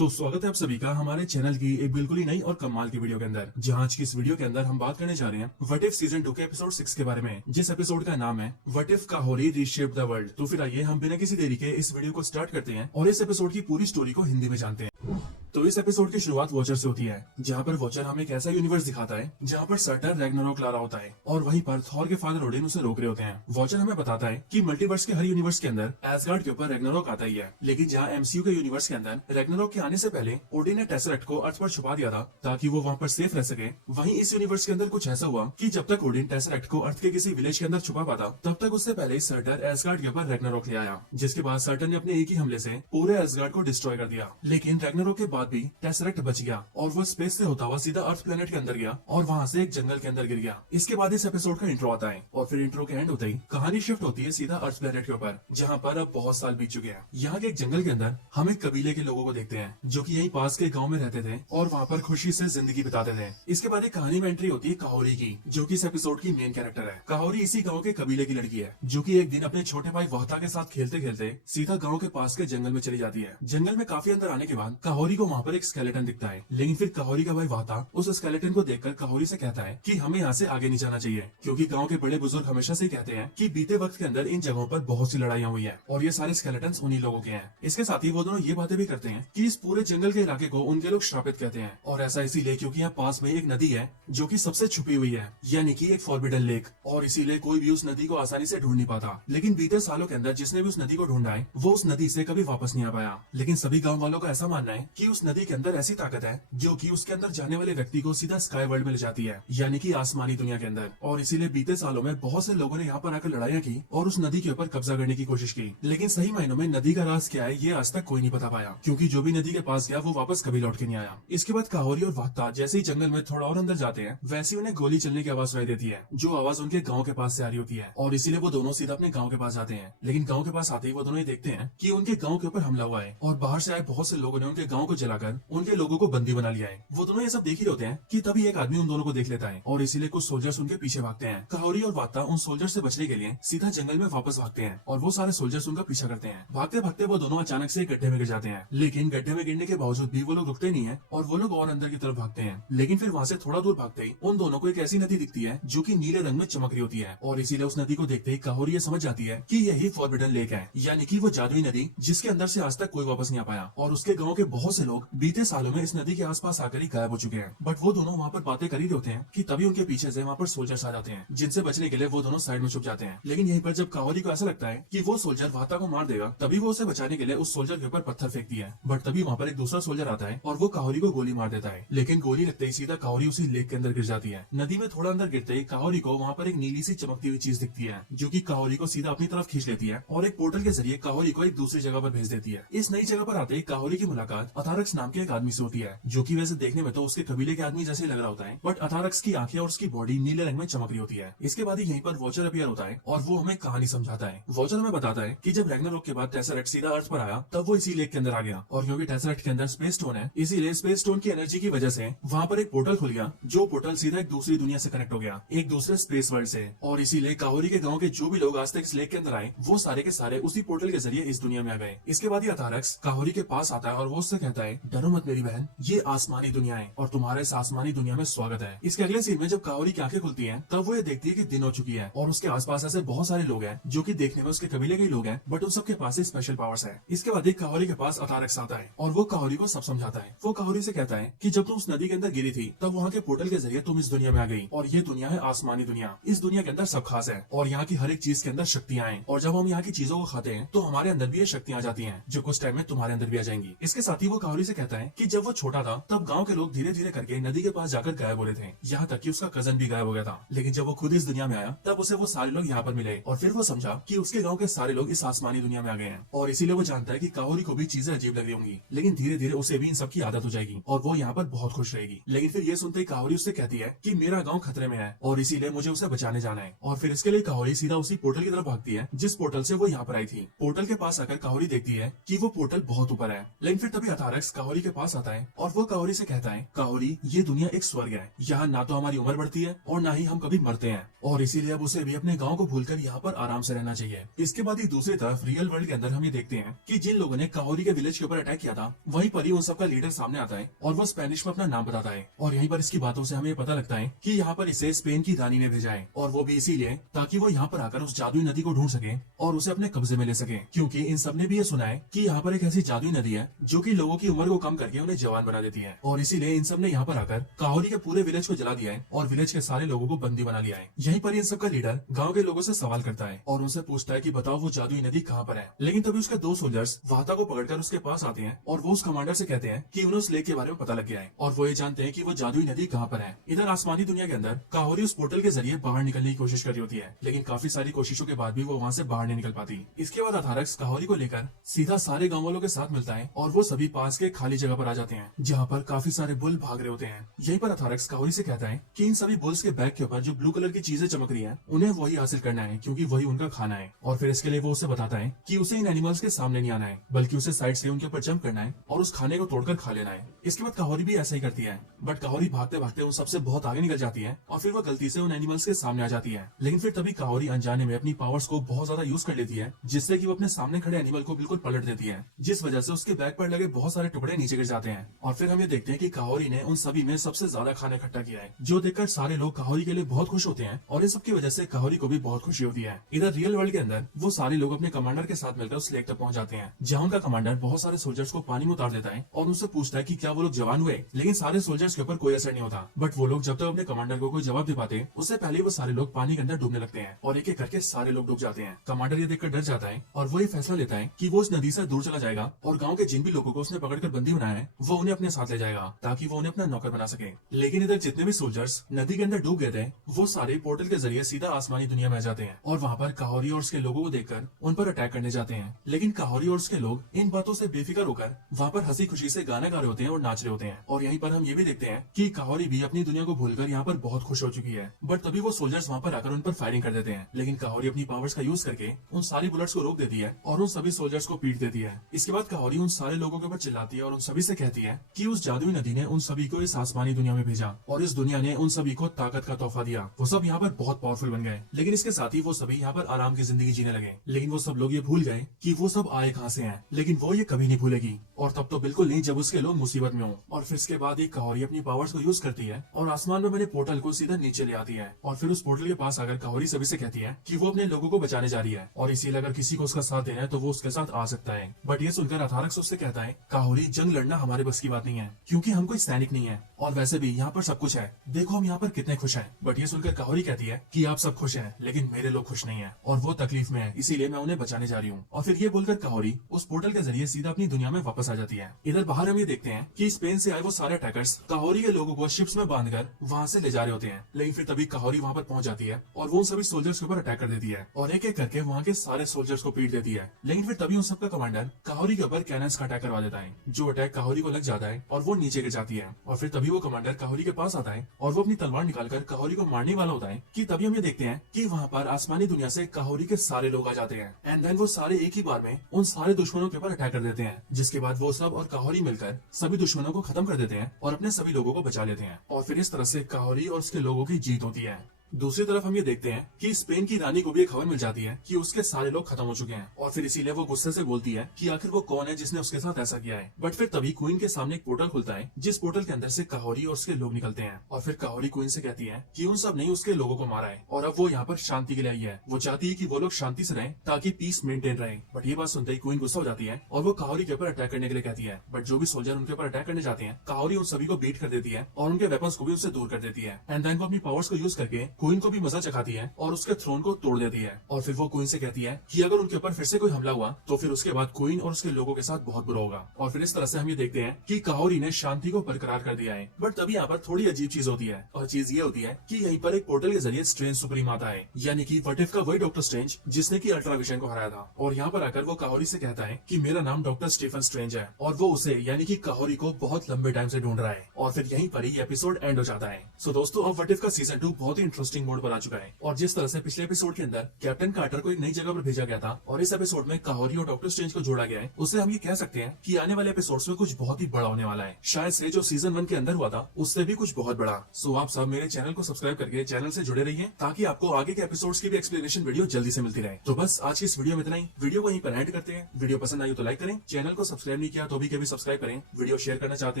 तो स्वागत है आप सभी का हमारे चैनल की एक बिल्कुल ही नई और कमाल की वीडियो के अंदर, जहां आज की इस वीडियो के अंदर हम बात करने जा रहे हैं व्हाट इफ सीजन 2 के एपिसोड 6 के बारे में, जिस एपिसोड का नाम है what if काहोरी reshaped the world. तो फिर आइए हम बिना किसी देरी के इस वीडियो को स्टार्ट करते हैं और इस एपिसोड की पूरी स्टोरी को हिंदी में जानते हैं। तो इस एपिसोड की शुरुआत वॉचर से होती है, जहाँ पर वॉचर हमें एक ऐसा यूनिवर्स दिखाता है जहाँ पर सर्टर रैग्नारोक ला रहा होता है और वहीं पर थॉर के फादर ओडिन उसे रोक रहे होते हैं। वॉचर हमें बताता है कि मल्टीवर्स के हर यूनिवर्स के अंदर एसगार्ड के ऊपर रैग्नारोक आता ही है, लेकिन जहाँ एमसीयू के यूनिवर्स के अंदर रैग्नारोक के आने से पहले ओडिन ने टेसरेक्ट को अर्थ पर छुपा दिया था ताकि वो वहाँ पर सेफ रह सके। वहीं इस यूनिवर्स के अंदर कुछ ऐसा हुआ कि जब तक ओडिन टेसरेक्ट को अर्थ के किसी विलेज के अंदर छुपा पाता, तब तक उससे पहले सर्टर एसगार्ड के ऊपर रैग्नारोक ले आया, जिसके बाद सर्टर ने अपने एक ही हमले से पूरे एसगार्ड को डिस्ट्रॉय कर दिया। लेकिन रैग्नारोक के बाद भी टेसरेक्ट बच गया और वो स्पेस से होता हुआ सीधा अर्थ प्लेनेट के अंदर गया और वहाँ से एक जंगल के अंदर गिर गया। इसके बाद इस एपिसोड का इंट्रो आता है और फिर इंट्रो के एंड होते ही कहानी शिफ्ट होती है सीधा अर्थ प्लेनेट के ऊपर, जहाँ पर अब बहुत साल बीत चुके हैं। यहाँ के एक जंगल के अंदर हम एक कबीले के लोगों को देखते हैं जो कि यहीं पास के गांव में रहते थे और वहाँ पर खुशी से जिंदगी बिताते थे। इसके बाद एक कहानी में एंट्री होती है काहोरी की, जो कि इस एपिसोड की मेन कैरेक्टर है। काहोरी इसी गाँव के कबीले की लड़की है जो की एक दिन अपने छोटे भाई वहता के साथ खेलते खेलते सीधा गाँव के पास के जंगल में चली जाती है। जंगल में काफी अंदर आने के बाद काहोरी को वहाँ पर एक स्केलेटन दिखता है, लेकिन फिर काहोरी का भाई वहता उस स्केलेटन को देखकर काहोरी से कहता है कि हमें यहाँ से आगे नहीं जाना चाहिए, क्योंकि गांव के बड़े बुजुर्ग हमेशा से कहते हैं कि बीते वक्त के अंदर इन जगहों पर बहुत सी लड़ाइयाँ हुई है और ये सारे स्केलेटन्स उन्हीं लोगों के हैं। इसके साथ ही वो दोनों ये बातें भी करते हैं कि इस पूरे जंगल के इलाके को उनके लोग श्रापित कहते हैं, और ऐसा इसीलिए क्योंकि यहाँ पास में एक नदी है जो की सबसे छुपी हुई है, यानी कि एक फॉरबिडन लेक, और इसीलिए कोई भी उस नदी को आसानी से ढूंढ नहीं पाता। लेकिन बीते सालों के अंदर जिसने भी उस नदी को ढूंढा है वो उस नदी से कभी वापस नहीं आ पाया। लेकिन सभी गाँव वालों का ऐसा मानना है कि उस नदी के अंदर ऐसी ताकत है जो कि उसके अंदर जाने वाले व्यक्ति को सीधा स्काई वर्ल्ड में ले जाती है, यानी कि आसमानी दुनिया के अंदर। और इसीलिए बीते सालों में बहुत से लोगों ने यहाँ पर आकर लड़ाइयाँ की और उस नदी के ऊपर कब्जा करने की कोशिश की, लेकिन सही मायनों में नदी का राज क्या है ये आज तक कोई नहीं बता पाया, क्योंकि जो भी नदी के पास गया वो वापस कभी लौट के नहीं आया। इसके बाद काहोरी और वहता जैसे ही जंगल में थोड़ा और अंदर जाते हैं वैसे उन्हें गोली चलने की आवाज सुनाई देती है, जो आवाज उनके गाँव के पास से आ रही होती है, और इसीलिए वो दोनों सीधा अपने गाँव के पास जाते हैं। लेकिन गाँव के पास आते ही वो दोनों ये देखते हैं कि उनके गाँव के ऊपर हमला हुआ है और बाहर से आए बहुत से लोगों ने उनके गाँव को जलाकर उनके लोगों को बंदी बना लिया है। वो दोनों ये सब देख ही होते हैं कि तभी एक आदमी उन दोनों को देख लेता है और इसीलिए कुछ सोल्जर्स उनके पीछे भागते हैं। काहोरी और वहता उन सोल्जर्स से बचने के लिए सीधा जंगल में वापस भागते हैं और वो सारे सोल्जर्स उनका पीछा करते हैं। भागते भागते वो दोनों अचानक से एक गड्ढे में गिर जाते हैं, लेकिन गड्ढे में गिरने के बावजूद भी वो लोग रुकते नहीं है और वो लोग और अंदर की तरफ भागते हैं। लेकिन फिर वहाँ से थोड़ा दूर भागते ही उन दोनों को एक ऐसी नदी दिखती है जो की नीले रंग में चमक रही होती है, और इसीलिए उस नदी को देखते ही काहोरी ये समझ जाती है कि यही फॉरबिडन लेक है, यानी कि वो जादुई नदी जिसके अंदर से आज तक कोई वापस नहीं आ पाया। और उसके गाँव के बहुत से लोग बीते सालों में इस नदी के आसपास आकर ही गायब हो चुके हैं। बट वो दोनों वहाँ पर बातें कर ही होते हैं कि तभी उनके पीछे से वहाँ पर सोल्जर्स आ जाते हैं, जिनसे बचने के लिए वो दोनों साइड में छुप जाते हैं। लेकिन यहीं पर जब काहोरी को ऐसा लगता है कि वो सोल्जर वहता को मार देगा, तभी वो उसे बचाने के लिए उस सोल्जर के ऊपर पत्थर फेंकती है। बट तभी वहाँ पर एक दूसरा सोल्जर आता है और वो काहोरी को गोली मार देता है, लेकिन गोली लगते ही सीधा काहोरी उसी लेक के अंदर गिर जाती है। नदी में थोड़ा अंदर गिरते ही काहोरी को वहाँ पर एक नीली सी चमकती हुई चीज दिखती है, जो की काहोरी को सीधा अपनी तरफ खींच लेती है और एक पोर्टल के जरिए काहोरी को एक दूसरी जगह पर भेज देती है। इस नई जगह पर आते ही काहोरी की मुलाकात अथारक्स नाम के एक आदमी से होती है, जो की वैसे देखने में तो उसके कबीले के आदमी जैसे लग रहा होता है, बट अथारक्स की आंखें और उसकी बॉडी नीले रंग में चमक रही होती है। इसके बाद ही यहीं पर वॉचर अपीयर होता है और वो हमें कहानी समझाता है। वॉचर हमें बताता है कि जब रैग्नारोक के बाद टेसरेक्ट सीधा अर्थ पर आया तब वो इसी लेक के अंदर आ गया, और क्योंकि टेसरेक्ट के अंदर स्पेस स्टोन है इसीलिए स्पेस स्टोन की एनर्जी की वजह से वहाँ पर एक पोर्टल खुल गया, जो पोर्टल सीधा एक दूसरी दुनिया से कनेक्ट हो गया, एक दूसरे स्पेस वर्ल्ड से। और इसीलिए काहोरी के गाँव के जो भी लोग आज तक इस लेक के अंदर आए वो सारे के सारे उसी पोर्टल के जरिए इस दुनिया में आ गए। इसके बाद ही अथारक्स काहोरी के पास आता है और वो उससे कहता है, डरो मत मेरी बहन, ये आसमानी दुनिया है और तुम्हारे इस आसमानी दुनिया में स्वागत है। इसके अगले सीन में जब काहोरी की आंखें खुलती हैं तब वो ये देखती है कि दिन हो चुकी है और उसके आसपास ऐसे बहुत सारे लोग हैं जो कि देखने में उसके कबीले के लोग हैं, बट उन सबके पास ही स्पेशल पावर्स है। इसके बाद एक काहोरी के पास अथारक्स आता है और वो काहोरी को सब समझाता है। वो काहोरी से कहता है कि जब तुम उस नदी के अंदर गिरी थी तब वहाँ के पोर्टल के जरिए तुम इस दुनिया में आ गई, और ये दुनिया है आसमानी दुनिया। इस दुनिया के अंदर सब खास है और यहाँ की हर एक चीज के अंदर शक्तियाँ हैं, और जब हम यहाँ की चीजों को खाते हैं तो हमारे अंदर भी ये शक्तियाँ आ जाती हैं, जो कुछ टाइम में तुम्हारे अंदर भी आ जाएंगी। इसके साथ ही वो काहोरी से कहता है कि जब वो छोटा था तब गाँव के लोग धीरे धीरे करके नदी के पास जाकर गायब हो रहे थे, यहाँ तक कि उसका कजन भी गायब हो गया था। लेकिन जब वो खुद इस दुनिया में आया तब उसे वो सारे लोग यहाँ पर मिले, और फिर वो समझा कि उसके गाँव के सारे लोग इस आसमानी दुनिया में आ गए हैं, और इसीलिए वो जानता है कि काहोरी को भी चीजें अजीब लग रही होंगी, लेकिन धीरे धीरे उसे भी इन सब की आदत हो जाएगी और वो यहाँ पर बहुत खुश रहेगी। लेकिन फिर ये सुनते ही काहोरी उससे कहती है कि मेरा गाँव खतरे में है और इसीलिए मुझे उसे बचाने जाना है, और फिर इसके लिए काहोरी सीधा उसी पोर्टल की तरफ भागती है जिस पोर्टल से वो यहाँ पर आई थी। पोर्टल के पास आकर काहोरी देखती है कि वो पोर्टल बहुत ऊपर है, लेकिन फिर तभी अथारक्स अथारक्स काहोरी के पास आता है और वो काहोरी से कहता है, काहोरी ये दुनिया एक स्वर्ग है, यहाँ ना तो हमारी उम्र बढ़ती है और ना ही हम कभी मरते हैं, और इसीलिए अब उसे भी अपने गाँव को भूलकर यहाँ पर आराम से रहना चाहिए। इसके बाद ही दूसरी तरफ रियल वर्ल्ड के अंदर हम ये देखते हैं कि जिन लोगों ने काहोरी के विलेज के ऊपर अटैक किया था वहीं पर ही उन सबका लीडर सामने आता है और वो स्पेनिश में अपना नाम बताता है, और यहीं पर इसकी बातों से हमें पता लगता है कि यहाँ पर इसे स्पेन की रानी ने भेजा है, और वो भी इसीलिए ताकि वो यहाँ पर आकर उस जादुई नदी को ढूंढ सके और उसे अपने कब्जे में ले सके, क्योंकि इन सबने भी ये सुना है कि यहाँ पर एक ऐसी जादुई नदी है जो कि लोगों की उम्र को कम करके उन्हें जवान बना देती है, और इसीलिए इन सब ने यहाँ पर आकर काहोरी के पूरे विलेज को जला दिया है और विलेज के सारे लोगों को बंदी बना लिया है। यहीं पर इन सबका लीडर गाँव के लोगों से सवाल करता है और उनसे पूछता है कि बताओ वो जादुई नदी कहाँ पर है। लेकिन तभी उसके दो सोल्जर्स वाता को पकड़कर उसके पास आते हैं और वो उस कमांडर से कहते हैं कि उन्हें उस लेक के बारे में पता लग गया है और वो ये जानते हैं कि वो जादुई नदी कहाँ पर है। इधर आसमानी दुनिया के अंदर काहोरी उस पोर्टल के जरिए बाहर निकलने की कोशिश कर रही होती है, लेकिन काफी सारी कोशिशों के बाद भी वो वहाँ से बाहर नहीं निकल पाती। इसके बाद अथारक्स काहोरी को लेकर सीधा सारे गाँव वालों के साथ मिलता है और वो सभी पास के खाली जगह पर आ जाते हैं जहाँ पर काफी सारे बुल भाग रहे होते हैं। यहीं पर अथारक्स काहोरी से कहता है कि इन सभी बुल्स के बैक के ऊपर जो ब्लू कलर की चीजें चमक रही है उन्हें वही हासिल करना है, क्योंकि वही उनका खाना है, और फिर इसके लिए वो उसे बताता है कि उसे इन एनिमल्स के सामने नहीं आना है बल्कि उसे साइड से उनके ऊपर जंप करना है और उस खाने को तोड़कर खा लेना है। इसके बाद काहोरी भी ऐसा ही करती है, बट काहोरी भागते भागते उन सबसे बहुत आगे निकल जाती है और फिर वो गलती से उन एनिमल्स के सामने आ जाती है। लेकिन फिर तभी काहोरी अनजाने में अपनी पावर्स को बहुत ज्यादा यूज कर लेती है, जिससे कि वो अपने सामने खड़े एनिमल को बिल्कुल पलट देती है, जिस वजह से उसके बैक पर लगे बहुत सारे टुकड़े नीचे गिर जाते हैं। और फिर हम ये देखते हैं कि काहोरी ने उन सभी में सबसे ज्यादा खाना इकट्ठा किया है, जो देखकर सारे लोग काहोरी के लिए बहुत खुश होते हैं और इन सबकी वजह से काहोरी को भी बहुत खुशी होती है। इधर रियल वर्ल्ड के अंदर वो सारे लोग अपने कमांडर के साथ मिलकर उस लेक तक पहुंच जाते हैं, जहाँ उनका कमांडर बहुत सारे सोल्जर्स को पानी में उतार देता है और उनसे पूछता है कि क्या वो लोग जवान हुए। लेकिन सारे सोल्जर्स के ऊपर कोई असर नहीं होता, बट वो लोग जब तक अपने कमांडर को कोई जवाब दे पाते उससे पहले वो सारे लोग पानी के अंदर डूबने लगते हैं और एक एक करके सारे लोग डूब जाते हैं। कमांडर ये देखकर डर जाता है और वो ये फैसला लेता है कि वो उस नदी से दूर चला जाएगा और गाँव के जिन भी लोगों को उसने पकड़कर बंदी बनाया है वो उन्हें अपने साथ ले जाएगा ताकि वो उन्हें अपना नौकर बना सके। लेकिन इधर जितने भी सोल्जर्स नदी के अंदर डूब गए थे वो सारे पोर्टल के जरिए सीधा आसमानी दुनिया में आ जाते हैं और वहाँ पर काहोरी और उसके लोगों को देखकर उन पर अटैक करने जाते हैं। लेकिन काहोरी और उसके लोग इन बातों से बेफिक्र होकर वहाँ पर हंसी खुशी से गाना गा रहे होते हैं और नाच रहे होते हैं। और यहीं पर हम ये भी देखते हैं कि काहोरी भी अपनी दुनिया को भूलकर यहाँ पर बहुत खुश हो चुकी है, बट तभी वो सोल्जर्स वहाँ पर आकर उन पर फायरिंग कर देते हैं। लेकिन काहोरी अपनी पावर्स का यूज करके उन सारी बुलेट्स को रोक देती है और उन सभी सोल्जर्स को पीट देती है। इसके बाद काहोरी उन सारे लोगों के ऊपर चिल्लाती है और उन सभी से कहती है कि उस जादुई नदी ने उन सभी को इस आसमानी दुनिया में भेजा और इस दुनिया ने उन सभी को ताकत का तोहफा दिया। वो सब यहाँ पर बहुत पावरफुल बन गए, लेकिन इसके साथ ही वो सभी यहाँ पर आराम की जिंदगी जीने लगे। लेकिन वो सब लोग ये भूल गए कि वो सब आए कहाँ से हैं, लेकिन वो ये कभी नहीं भूलेगी, और तब तो बिल्कुल नहीं जब उसके लोग मुसीबत में हो। और फिर इसके बाद एक काहोरी अपनी पावर्स को यूज करती है और आसमान में बने पोर्टल को सीधा नीचे ले आती है और फिर उस पोर्टल के पास आकर काहोरी सभी से कहती है कि वो अपने लोगों को बचाने जा रही है और इसीलिए अगर किसी को उसका साथ देना है तो वो उसके साथ आ सकता है। बट ये सुनकर अथारक्स उससे कहता है, काहोरी जंग लड़ना हमारे बस की बात नहीं है, क्योंकि हम कोई सैनिक नहीं है और वैसे भी यहाँ पर सब कुछ है, देखो हम यहाँ पर कितने खुश हैं। बट ये सुनकर काहोरी कहती है कि आप सब खुश हैं लेकिन मेरे लोग खुश नहीं है और वो तकलीफ में है, इसीलिए मैं उन्हें बचाने जा रही हूँ। और फिर ये बोलकर काहोरी उस पोर्टल के जरिए सीधा अपनी दुनिया में वापस आ जाती है। इधर बाहर हम ये देखते हैं कि स्पेन से आए वो सारे अटैकर्स काहोरी के लोगों को शिप्स में बांधकर वहाँ से ले जा रहे होते हैं। लेकिन फिर तभी काहोरी वहाँ पर पहुंच जाती है और वो उन सभी सोल्जर्स के ऊपर अटैक कर देती है और एक एक करके वहाँ के सारे सोल्जर्स को पीट देती है। लेकिन फिर तभी उन सबका कमांडर काहोरी के ऊपर कैनन्स का अटैक करवा देता है, जो अटैक काहोरी को लग जाता है और वो नीचे गिर जाती है। और फिर तभी वो कमांडर काहोरी के पास आता है और वो अपनी तलवार निकालकर काहोरी को मारने वाला होता है कि तभी हम ये देखते हैं कि वहाँ पर आसमानी दुनिया से काहोरी के सारे लोग आ जाते हैं एंड देन वो सारे एक ही बार में उन सारे दुश्मनों के ऊपर अटैक कर देते हैं, जिसके बाद वो सब और काहोरी मिलकर सभी दुश्मनों को खत्म कर देते हैं और अपने सभी लोगों को बचा लेते हैं। और फिर इस तरह से काहोरी और उसके लोगों की जीत होती है। दूसरी तरफ हम ये देखते हैं कि स्पेन की रानी को भी एक खबर मिल जाती है कि उसके सारे लोग खत्म हो चुके हैं और फिर इसीलिए वो गुस्से से बोलती है कि आखिर वो कौन है जिसने उसके साथ ऐसा किया है। बट फिर तभी क्वीन के सामने एक पोर्टल खुलता है, जिस पोर्टल के अंदर से काहोरी और उसके लोग निकलते हैं और फिर काहोरी क्वीन से कहती है कि उन सब ने उसके लोगों को मारा है और अब वो यहाँ पर शांति के लिए आई है। वो चाहती है कि वो लोग शांति से रहें ताकि पीस मेंटेन रहे। बट ये बात सुनते ही क्वीन गुस्सा हो जाती है और वो काहोरी के ऊपर अटैक करने के लिए कहती है। बट जो भी सोल्जर उनके ऊपर अटैक करने जाते हैं काहोरी उन सभी को बीट कर देती है और उनके वेपन्स को भी उससे दूर कर देती है एंड देन वो अपनी पावर्स को यूज करके क्वीन को भी मजा चखाती है और उसके थ्रोन को तोड़ देती है। और फिर वो क्वीन से कहती है कि अगर उनके ऊपर फिर से कोई हमला हुआ तो फिर उसके बाद क्वीन और उसके लोगों के साथ बहुत बुरा होगा। और फिर इस तरह से हम ये देखते हैं कि काहोरी ने शांति को बरकरार कर दिया है। बट तभी यहाँ पर थोड़ी अजीब चीज होती है और चीज ये होती है कि यहीं पर एक पोर्टल के जरिए स्ट्रेंज सुप्रीम आता है, यानी कि व्हाट इफ का वही डॉक्टर स्ट्रेंज जिसने की अल्ट्राविजन को हराया था। और यहाँ पर आकर वो काहोरी से कहता है कि मेरा नाम डॉक्टर स्टीफन स्ट्रेंज है और वो उसे यानी कि काहोरी को बहुत लंबे टाइम से ढूंढ रहा है। और फिर यहीं पर ही एपिसोड एंड हो जाता है। सो दोस्तों अब व्हाट इफ का सीजन 2 बहुत ही इंटरेस्टिंग बुस्टिंग मोड पर आ चुका है। और जिस तरह से पिछले एपिसोड के अंदर कैप्टन कार्टर को एक नई जगह पर भेजा गया था और इस एपिसोड में काहोरी और डॉक्टर स्ट्रेंज को जोड़ा गया है, उससे हम ये कह सकते हैं कि आने वाले एपिसोड्स में कुछ बहुत ही बड़ा होने वाला है। शायद से जो सीजन 1 के अंदर हुआ था उससे भी कुछ बहुत बड़ा। सो आप सब मेरे चैनल को सब्सक्राइब करके चैनल से जुड़े रहिए ताकि आपको आगे के एपिसोड्स की भी एक्सप्लेनेशन वीडियो जल्दी से मिलती रहे। तो बस आज की इस वीडियो में इतना ही। वीडियो को यहीं पर एंड करते हैं। वीडियो पसंद आई तो लाइक करें, चैनल को सब्सक्राइब नहीं किया तो भी कभी सब्सक्राइब करें, वीडियो शेयर करना चाहते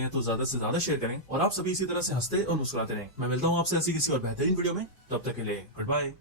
हैं तो ज्यादा से ज्यादा शेयर करें और आप सभी इसी तरह से हंसते और मुस्कुराते रहें। मैं मिलता हूँ आपसे ऐसी किसी और बेहतरीन वीडियो में, तब तक के लिए गुड बाय।